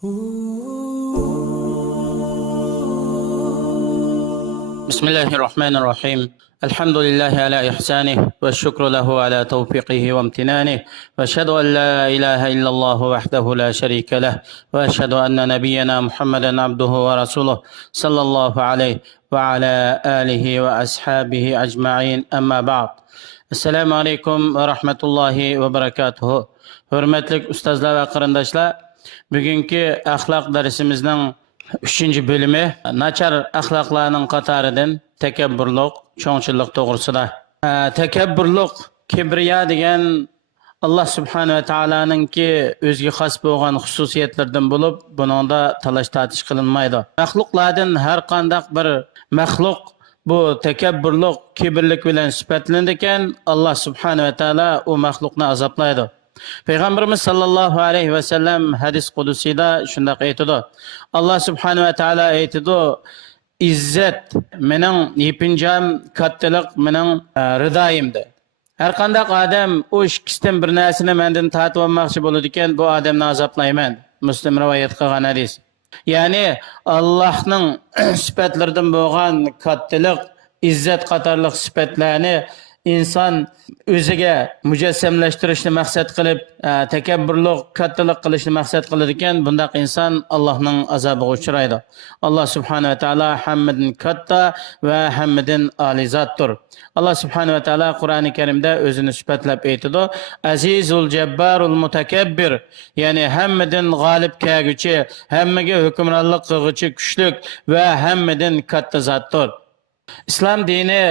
بسم الله الرحمن الرحيم. الحمد لله على إحسانه والشكر له على توفيقه وامتنانه، وأشهد أن لا إله إلا الله وحده لا شريك له، وأشهد أن نبينا محمدا عبده ورسوله صلى الله عليه وعلى آله وأصحابه أجمعين. أما بعد. السلام عليكم ورحمة الله وبركاته. Hürmetlik ustazlar ve qarindoshlar, bugungi axloq darsimizning 3-bölümü nachar axloqlarning qatoridan takabburlik, cho'ngchilik to'g'risida. Takabburlik, kibriya degan Allah subhanahu va taolaninki o'ziga xos bo'lgan xususiyatlardan bo'lib, buningda talash tortish qilinmaydi. Maxluqlardan har qanday bir maxluq bu takabburlik, kibrlik bilan sifatlanadi ekan, Allah subhanahu va taolo u maxluqni azoblaydi. Peygamberimiz sallallahu aleyhi ve sellem hadis kudusida şunda aytidi. Allah subhanahu ve taala aytidi: "İzzet mening yepinjam, kattalik mening ridoyimdir." Har qanday odam o ikkisidan bir narsani mendan tatib olmoqchi bo'ladi ekan, bu odamni azoblayman. Muslim rivoyat qilgan hadis. Ya'ni Allohning sifatlaridan bo'lgan kattalik, izzat qatorliq sifatlarni inson o'ziga mujassamlashtirishni maqsad qilib, takabburlik, kattalik qilishni maqsad qiladi ekan, bundaq inson Allohning azobiga uchraydi. Alloh subhanahu va taolo hammadan katta va hammadan alizatdir. Alloh subhanahu va taolo Qur'oni Karimda o'zini sifatlab aytadi: "Azizul jabbarul mutakabbir", ya'ni hammadan g'olib kelguchi, hammaga hukmronlik qilguchi kuchlik va hammadan katta zotdir. Islom dini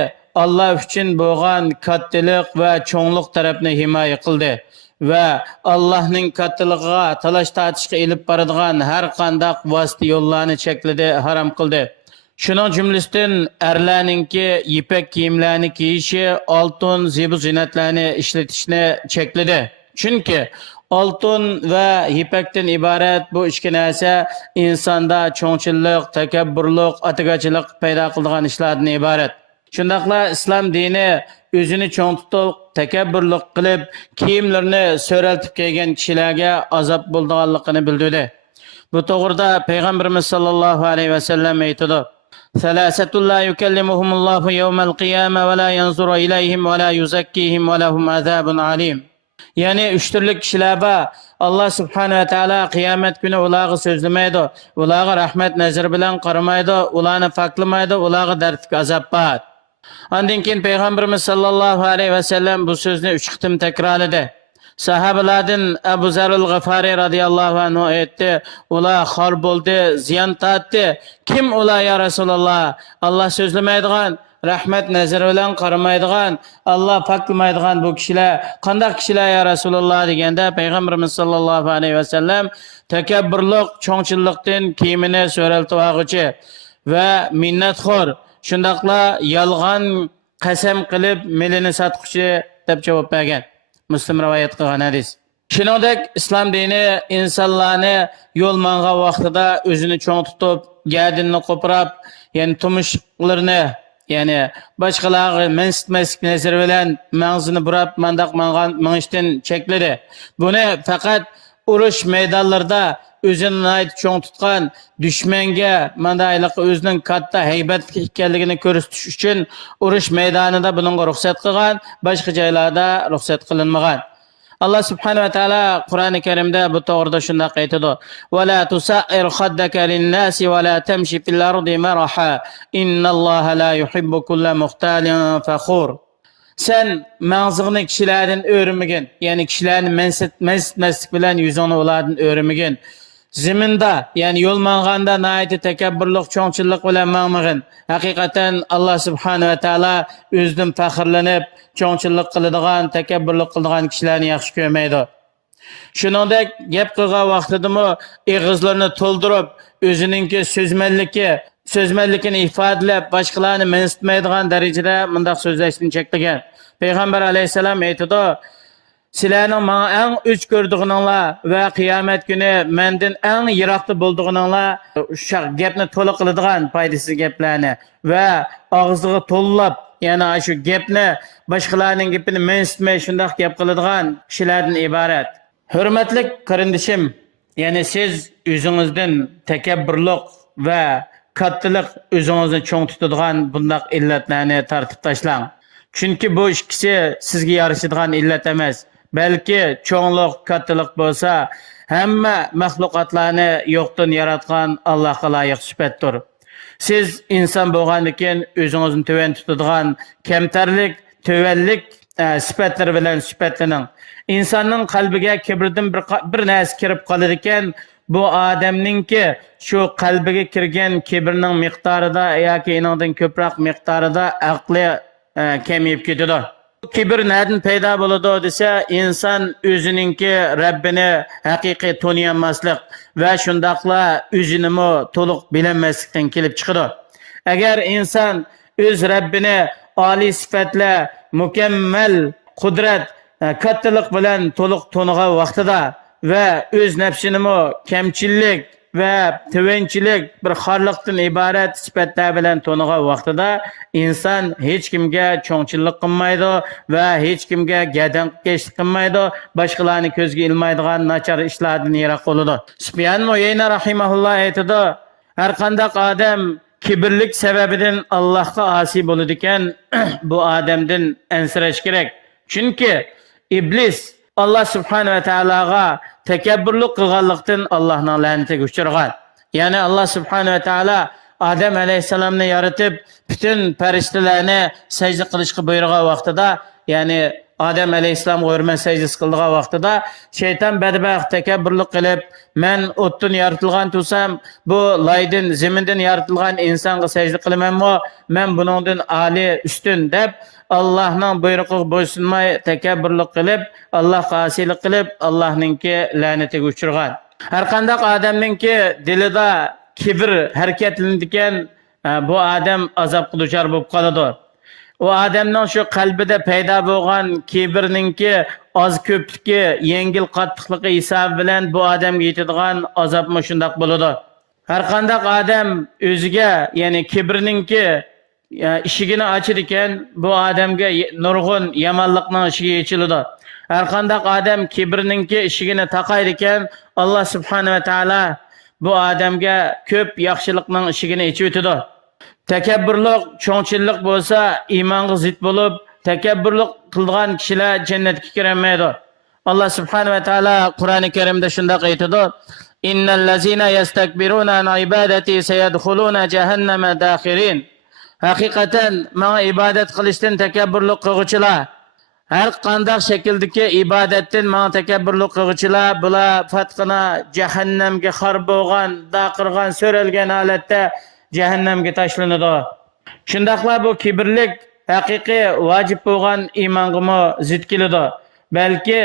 Allah uchun bo'lgan kattalik va cho'nglik tarafni himoya qildi va Allohning kattaligiga talash tortishga elib boradigan har qanday vosita yo'llarni chekladi, harom qildi. Shuning jumlasidan erlarningki ipak kiyimlarni kiyishi, oltin, zebu zinatlarni ishlatishni chekladi. Chunki oltin va ipakdan iborat bu ikki narsa insonda cho'ngchilik, takabburlik, atagachilik paydo qiladigan ishlardan iborat. Shundaqla islom dini o'zini cho'ng tutib, takabburlik qilib, kiyimlarini so'raltib kelgan kishilarga azob bo'lganligini bildirdi. Bu to'g'rida payg'ambarimiz sollallohu alayhi vasallam aytadi: "Salasatul la yukallimuhumullohu yawmal qiyamah va la yanzuru ilayhim va la yuzakkihim va lahum azabun alim." Ya'ni 3 turli kishilar bor. Allah subhanahu va taolo qiyomat kuni ularga so'zlamaydi, ularga rahmat nazari bilan qaramaydi, ularni faklamaydi, ularga dardlik azob bor. Ondan keyin payg'ambarimiz sallallohu alayhi vasallam bu so'zni 3 qitim takrorladi. Sahabalardan Abu Zarul G'afari radhiyallohu anhu aytdi: "Ular xor bo'ldi, ziyon tortdi. Kim ular ya Rasululloh? Allah so'zlamaydigan, rahmat nazari bilan qaramaydigan, Allah faklamaydigan bu kishilar qanday kishilar ya Rasululloh?" deganda payg'ambarimiz sallallohu alayhi vasallam takabburlik, cho'ngchilikdan kiyimini so'raltib olguchi va minnatxo'r, shundaqla yolg'on qasam qilib milini sotquchi deb javob bergan. Muslim rivoyat qilgan hadis. Shuningdek, islom dini insonlarni yo'l mangan vaqtida o'zini cho'ng tutib, gadinni qo'pirab, ya'ni tumshuqlarini, ya'ni boshqalarga mansitmaslik nazari bilan mag'zini burab, mandaq mangishdan chekladi. Buni faqat urush maydonlarida o'zini cho'ng tutgan dushmanga mandayliq o'zining katta haybatli ekanligini ko'rsatish uchun urush maydonida bunga ruxsat qilgan, boshqa joylarda ruxsat qilinmagan. Allah subhanahu va taolo Qur'oni Karimda bu to'g'rida shunday aytadi: "Va la tusa'ir khaddaka lin-nasi va la tamshi fil ardi maraha. Innalloha la yuhibbu kulla muxtalin fakhur." Sen mağzığını kishilardan o'rmagin, ya'ni kishilarni mansitmaslik bilan yuzini ulardan o'rmagin. Ziminda, ya'ni yo'l manganda nayati takabburlik, cho'ngchilik bilan mangmagin. Haqiqatan Allah subhanahu va taolo o'zidan faxrlanib, cho'ngchilik qiladigan, takabburlik qiladigan kishilarni yaxshi ko'rmaydi. Shuningdek, gap qilgan vaqtidami og'izlarini to'ldirib, o'zininki so'zmanlikini ifodalab, boshqalarni mansitmaydigan darajada bunday so'zlashni cheklagan. Payg'ambar alayhisalom aytadi: "Sizlarning menga eng o'ch ko'rdigininglar va qiyomat kuni mendan eng yiroqda bo'ldigininglar o'sha gapni to'liq qiladigan foydasiz gaplarni va og'ziga to'llab, ya'ni shu gapni boshqalarning gapini mansitmay shunday gap qiladigan kishilardan iborat." Hurmatli qarindishim, Yani siz o'zingizdan takabburlik va kattalik o'zingizni cho'ng tutadigan bundoq illatlarni tartib tashlang. Chunki bu ikkisi sizga yarashadigan illat emas. Balki cho'nglik, kattalik bo'lsa, hamma maxluqotlarni yo'qdan yaratgan Allohga loyiq sifatdir. Siz inson bo'lgandan keyin o'zingizni tuvan tutadigan kamtarlik, tuvanlik sifatlari bilan sifatlaning. İnsanın qalbiga kibrdan bir narsa kirib qolar ekan, bu odamningki shu qalbiga kirgan kibrning miqdorida yoki iningdan ko'proq miqdorida aqli kamayib ketadi. Kibr nereden paydo bo'ladi desa, inson o'zininki Rabbini haqiqiy taniyolmaslik va shundaqla o'zinimi to'liq bilinmaslikdan kelib chiqadi. Agar inson o'z Rabbini oliy sifatla, mukammal qudrat kattalik bilan to'liq to'nigan vaqtida va o'z nafsinimi kamchillik va tuvanchilik bir xorliqdan iborat sifatlar bilan to'nigan vaqtida inson hech kimga cho'ngchillik qilmaydi va hech kimga gadanqeshlik qilmaydi, boshqalarni ko'zga ilmaydigan nachar ishlardan yiroq bo'ladi. Sufyan Muyayna rahimahulloh aytadi, har qanday odam kibrlik sababidan Allohga asi bo'ladi ekan, bu odamdan ansirash kerak. Chunki iblis Allah subhanahu wa ta'alaga takabburlik qilganlikdan Allohning la'natiga uchragan. Ya'ni Allah subhanahu wa ta'ala Adem alayhisalomni yaratib, bütün farishtalarni sajda qilishga buyurgan vaqtida, ya'ni Adem alayhisalom hurmat sajdasi qilgan vaqtida shayton badbaxt takabburlik qilib, men o'tdan yaratilgan tursam, bu loydan, zamindan yaratilgan insonga sajda qilamanmi? Men buningdan ali ustun deb Allah'ın buyrug'iga bo'ysunmay takabburlik qilib, Allohga osiylik qilib, Allohninki la'natiga uchragan. Har qanday odamninki dilida kibr harakatlanadigan bu odam azobga duchor bo'lib qoladi. O odamning shu qalbida paydo bo'lgan kibrninki oz ko'pligi, yengil qattiqligi hisob bilan bu odamga yetadigan azob shundoq bo'ladi. Har qanday odam o'ziga, ya'ni kibrninki ishigini ochar ekan, bu odamga nurg'un yomonlikning eshigi ochiladi. Har qanday odam kibrninki ishigini taqayr ekan, Alloh subhanahu va taolo bu odamga ko'p yaxshilikning eshigini ochib o'tadi. Takabburlik, cho'ngchillik bo'lsa iymonga zid bo'lib, takabburlik qilgan kishilar jannatga kirmaydi. Alloh subhanahu va taolo Qur'oni Karimda shunday aytadi: "Innal lazina yastakbiruna an ibadati sayadkhuluna jahannama dakhirin." Haqiqatan menga ibodat qilishdan takabburlik qiluvchilar, har qanday shakldagi ibodatdan menga takabburlik qiluvchilar bular fatqina jahannamga xor bo'lgan, daqirgan, so'ralgan holatda jahannamga tashlanadi. Shundaqla bu kibrlik haqiqiy vojib bo'lgan iymonga zid keladi. Balki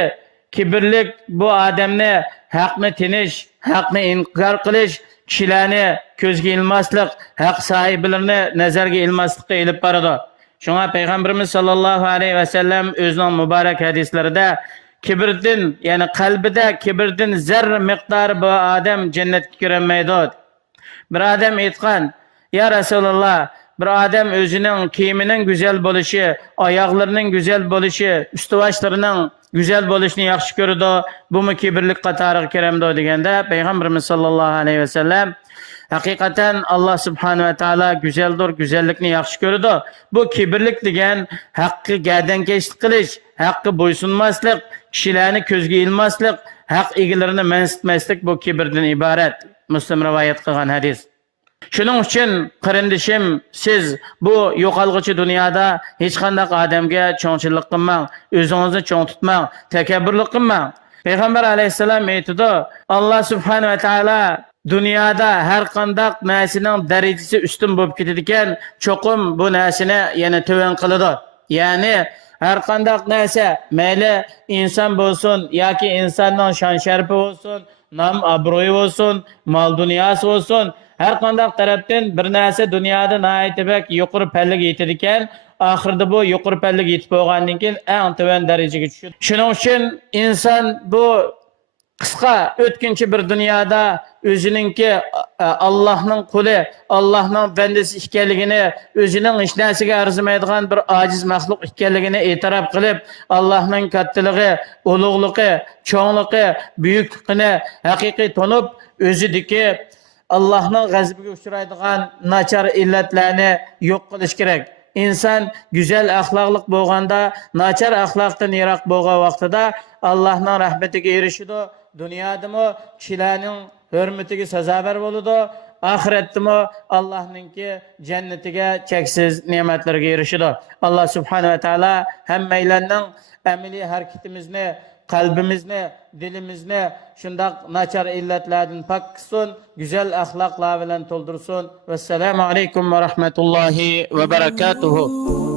kibrlik bu odamni haqni tinish, haqni inkor qilish, kishilarni ko'zga ilmaslik, haq sahiblarini nazarga ilmaslikka elib boradi. Shunga payg'ambarimiz sollallohu alayhi vasallam o'zining muborak hadislarida kibrdan, ya'ni qalbida kibrdan zarra miqdor bu odam jannatga kirolmaydi. Bir odam aytgan: "Ya Rasululloh, bir odam o'zining kiyimining go'zal bo'lishi, oyoqlarining go'zal bo'lishi, ustuvoshlarining go'zal bo'lishini yaxshi ko'radi, bumi kibrlik qatoriga kiramdi" deganda payg'ambarimiz sollallohu alayhi vasallam haqiqatan Allah subhanahu va taolo go'zaldir, go'zallikni yaxshi ko'radi. Bu kibrlik degan haqqi gardankashlik qilish, haqqi bo'ysunmaslik, kishilarni ko'zga ilmaslik, haq egalarini mansitmaslik bu kibrdan iborat. Muslim rivoyat qilgan hadis. Shuning uchun qarindishim, siz bu yo'qolg'uchi dunyoda hech qanday odamga cho'ngchilik qilmang, o'zingizni cho'ng tutmang, takabburlik qilmang. Payg'ambar alayhisalom aytdi: "Alloh subhanahu va taolo dunyoda har qanday narsaning darajasi ustun bo'lib ketadi ekan, cho'qim bu narsani yana to'van qiladi." Ya'ni har qanday narsa, mayli inson bo'lsin yoki insonning shon sharafi bo'lsin, nam obro'yi bo'lsin, mol dunyosi bo'lsin, har qanday tarafdan bir narsa dunyoda naytibak yuqori pallaga yetadi ekan, oxirida bu yuqori pallaga yetib bo'lgandan keyin eng to'van darajaga tushadi. Shuning uchun inson bu qisqa o'tkinchi bir dunyoda o'ziningki Allah'ın kulu, Allah'ın bendesi ekanligini, özünün hech narsaga arzimaydigan bir aciz mahluk ekanligini e'tirof qilib, Allah'ın kattiligi, ulug'ligi, cho'ngligi, buyukligini haqiqiy tonib, o'zidagi Allah'ın g'azabiga uchraydigan nachar illatlarni yo'q qilish kerak. İnsan güzel ahlaklık bo'lganda, nachar ahlakdan yiroq bo'lgan vaqtida Allah'ın rahmetiga erishidi. Dunyodami kishilarning hurmatiga sazovor bo'ladi. Ahiratdami Allohninki jannatiga cheksiz ne'matlarga erishidi. Alloh subhanahu va taolo hammanglarning amaliy harakatimizni, qalbimizni, dilimizni shundoq nachar illatlardan pok qilsin, go'zal axloqlar bilan to'ldirsin. Vassalomu alaykum va rahmatullohi va barakatuh.